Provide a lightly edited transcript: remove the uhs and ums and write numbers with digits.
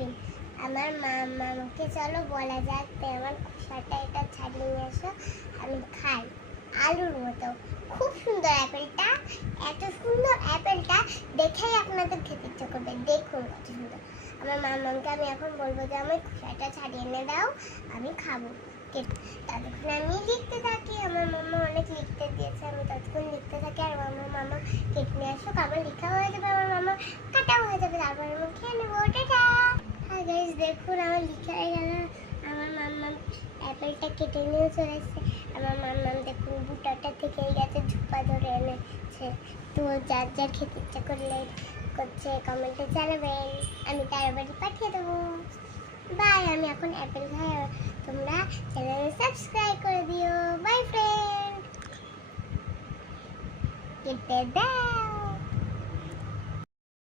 Apple. আমার মামাকে চলো বলা যাক আমার খোসাটা এটা ছাড়িয়ে নিয়ে এসো, আমি খাই আলুর মতো। খুব সুন্দর অ্যাপেলটা, এত সুন্দর অ্যাপেলটা দেখেই আপনাদের খেতে ইচ্ছে করবে। দেখুন কত সুন্দর। আমার মামাকে আমি এখন বলবো যে আমার খোসাটা ছাড়িয়ে এনে দাও, আমি খাবো। ততক্ষণ আমি লিখতে থাকি। আমার মামা অনেক লিখতে দিয়েছে, আমি ততক্ষণ লিখতে থাকি। আর আমার মামা কেটে নিয়ে আসুক, আমার লেখা হয়ে যাবে, আমার মামা কাটাও হয়ে যাবে, তারপর আমি খেয়ে নেবো। টাটা। হ্যাঁ গাইস, দেখুন আমার লিখা হয়ে গেল। আমার মামা অ্যাপেলটা কেটে নিয়ে চলে এসছে। আমার মামা দেখুন বুটাটা থেকেই গেছে, ঝুপা ধরে এনেছে। তো যার যার খেতে ইচ্ছা করছে কমেন্টে জানাবেন, আমি তার বাড়ি পাঠিয়ে দেবো। বাই, আমি এখন অ্যাপেল খাই, তোমরা চ্যানেলে সাবস্ক্রাইব করে দিও। বাই ফ্রেন্ড, কেটে দাও।